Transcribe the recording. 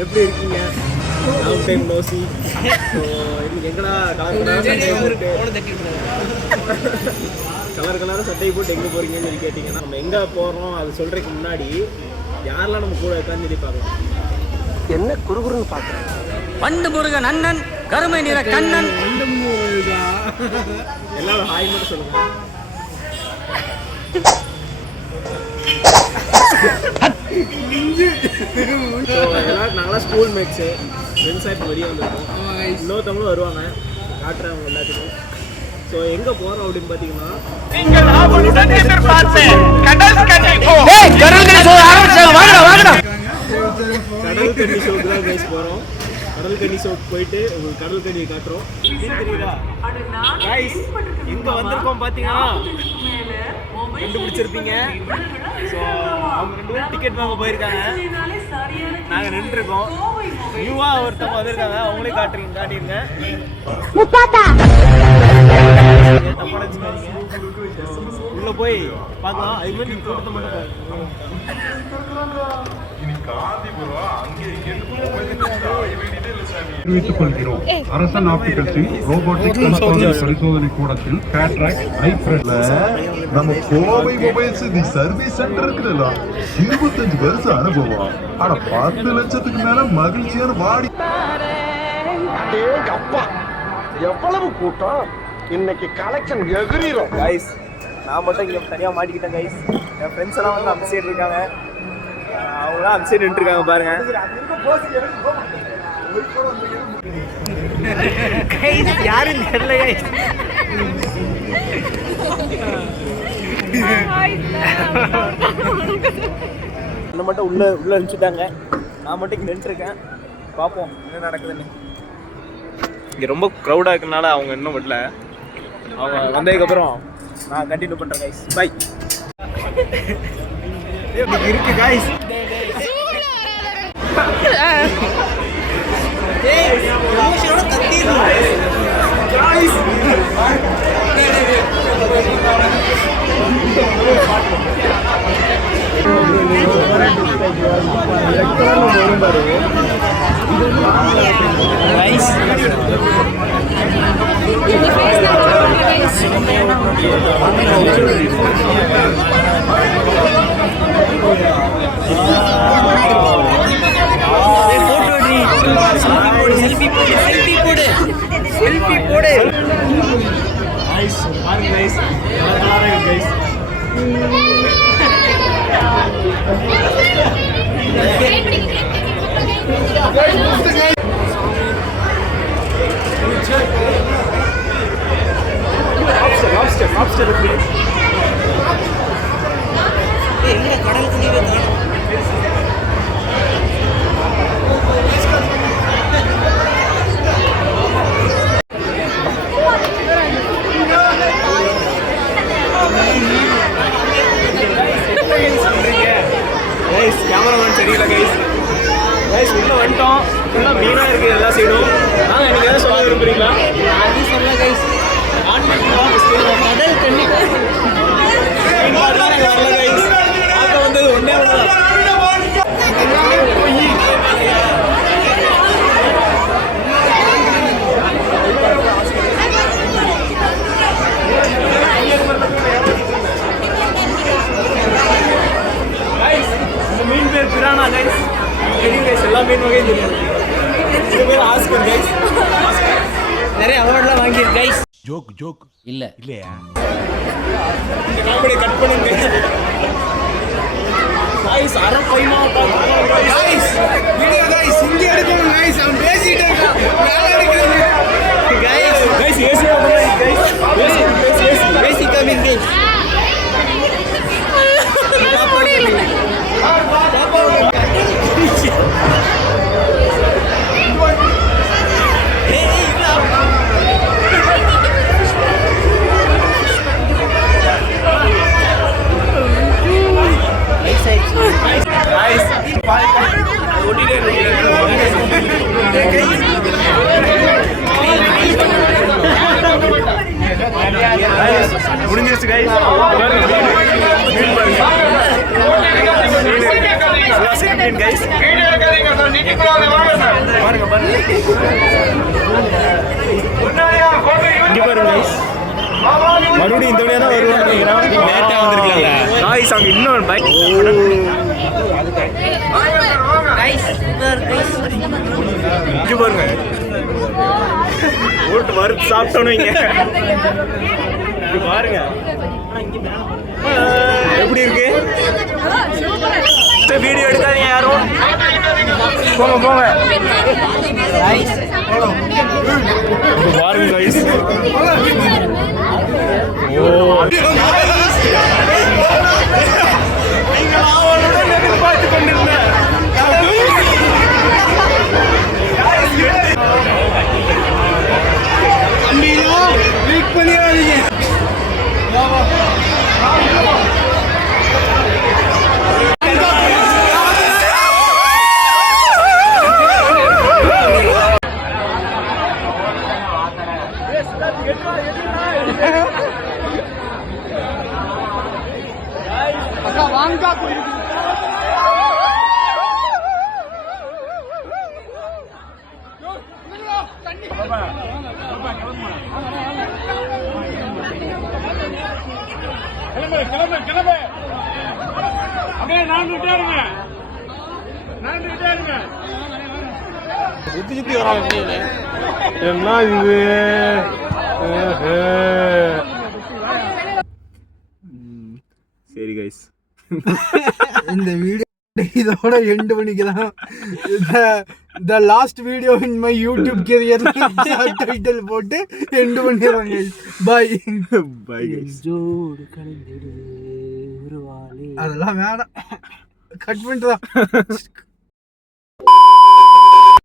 எப்படி இருக்கீங்க? Long time no see. எங்கடா கலர் சட்டை போட்டு எங்கே போகிறீங்கன்னு சொல்லி கேட்டிங்கன்னா, நம்ம எங்கே போகிறோம் அது சொல்கிறதுக்கு முன்னாடி யாரெல்லாம் நம்ம கூட இருக்கான்னு சொல்லி பார்க்கலாம். என்ன குறுகுறுன்னு பார்க்குறேன். வண்டு முருகன் அண்ணன், கருமை நிற கண்ணன். எல்லாரும் ஹாய் மட்டும் சொல்லுங்க. எல்லாரும் நாங்களாம் ஸ்கூல் மேட்ஸு ஃப்ரெண்ட்ஸ் ஆகிட்டு வெளியே வந்துருக்கோம். இன்னொருத்தவங்களும் வருவாங்க, காட்டுறேன் அவங்க எல்லாத்துக்கும். ஸோ எங்கே போகிறோம் அப்படின்னு பார்த்தீங்கன்னா, கடல் கன்னி ஷோக்கு தான் பேச போகிறோம். கடல் கன்னி ஷோக்கு போயிட்டு உங்களுக்கு கடல் கன்னியை காட்டுறோம். தெரியுதா கைஸ்? எங்கே வந்திருக்கோம் பார்த்தீங்கன்னா, கண்டுபிடிச்சிருப்பீங்க. ஸோ அவங்க 2 பேரும் டிக்கெட் வாங்க போயிருக்காங்க, நாங்கள் நின்றுருக்கோம். நியூவாக ஒருத்தவங்க வந்திருக்காங்க, அவங்களே காட்டிருங்க. தப்பான வச்சுக்காதீங்க, உள்ளே போய் பார்க்கலாம். அது மாதிரி நீங்கள் கூட்டத்தை மட்டும் தெரிவித்துக் கொள்கிறோம். அரசன் ஆப்டிகல்ஸின் ரோபோட்டிக் பரிசோதனை கூடத்தில் கேட்ராக்ட் ஐ பிரஷர் நம்ம கோவை மொபைல்ஸ் தி சர்வீஸ் சென்டர் இருக்குல்ல, 25 வருஷம் அனுபவம். ஆனா 10 லட்சத்துக்கு மேல மகிழ்ச்சியான வாடி. அப்பா எவ்வளவு கூட்டம்! இன்னைக்கு கலெக்ஷன் எகிரிரும். கைஸ், நான் மட்டும் இங்கே தனியாக மாட்டிக்கிட்டேன் கைஸ். என் ஃப்ரெண்ட்ஸ் எல்லாம் வந்து அந்த சைடு இருக்காங்க, அவங்களாம் அந்த சைடு நின்றுருக்காங்க பாருங்க. யாரும் தெரியல கைஸ். என்ன மட்டும் உள்ள அனுப்பிச்சுட்டாங்க, நான் மட்டும் இங்கே நின்றுருக்கேன். பார்ப்போம் என்ன நடக்குதுன்னு. இங்கே ரொம்ப க்ரௌடாக இருக்கனால அவங்க இன்னும் விடல. அவங்க வந்ததுக்கப்புறம் நான் கண்டினியூ பண்ணுறேன் கைஸ். பை. இருக்கு கைஸ். செல்ஃபி போடு. நைஸ், பாருங்க நைஸ். நல்லா இருக்கு கைஸ். லாப்ஸ்டர் இருக்கு. எங்க கடலுக்கு நீங்க காணோம். கேமராமேன் தெரியல கைஸ். உள்ள வந்துட்டோம். ஃபுல்லாக மீனாக இருக்குது எல்லா சைடும். நீங்கள் எதாவது சொல்ல விரும்புகிறீங்களா? அது சொல்ல கைஸ். கடல் கன்னி வரல கைஸ். பார்க்க வந்தது ஒன்றே ஒன்று. மீன் பேர் பிரானா கைஸ். தெரியும் கைஸ், எல்லா மீன் வகையும் தெரியும். இது பேர் ஆஸ்கர் கைஸ். நிறைய அவார்ட்லாம் வாங்கியிருக்கு கைஸ். ஜோக் இல்லையா? இந்த காமெடி கட் பண்ணுங்க கைஸ். அரை பைமா கைஸ். வீடியோ கைஸ் இங்க எடுக்கணும் கைஸ். அவன் பேசிட்டே இருக்கான். மேல எடுக்கறீங்க guys. AC open guys. AC coming guys. இங்க பாருங்க guys. மறுபடியும் இந்த வழியா தான் வருவான்னு நினைக்கிறேன். லேட்டா வந்திருக்கீங்க guys. அங்க இன்னொரு பைக். கைஸ் இங்க பாருங்க. ஓட்டு வறுத்து சாப்பிட்டோன்னு இங்க. இங்க பாருங்க. எப்படி இருக்கு? வீடியோ எடுக்காதீங்க யாரும். போங்க போங்க. பாருங்க guys. நீங்கள் அவளுடன் எதிர்பார்த்து கொண்டிருந்த சுத்தி சுத்தி வராங்க. என்ன இது? சரி கைஸ், இந்த வீடியோ இதோட எண்ட் பண்ணிக்கலாம். the last video in my YouTube career title போட்டு எண்ட் பண்ணிடுறாங்க. Bye bye guys. அதெல்லாம் வேணாம், கட் பண்ணிட்டு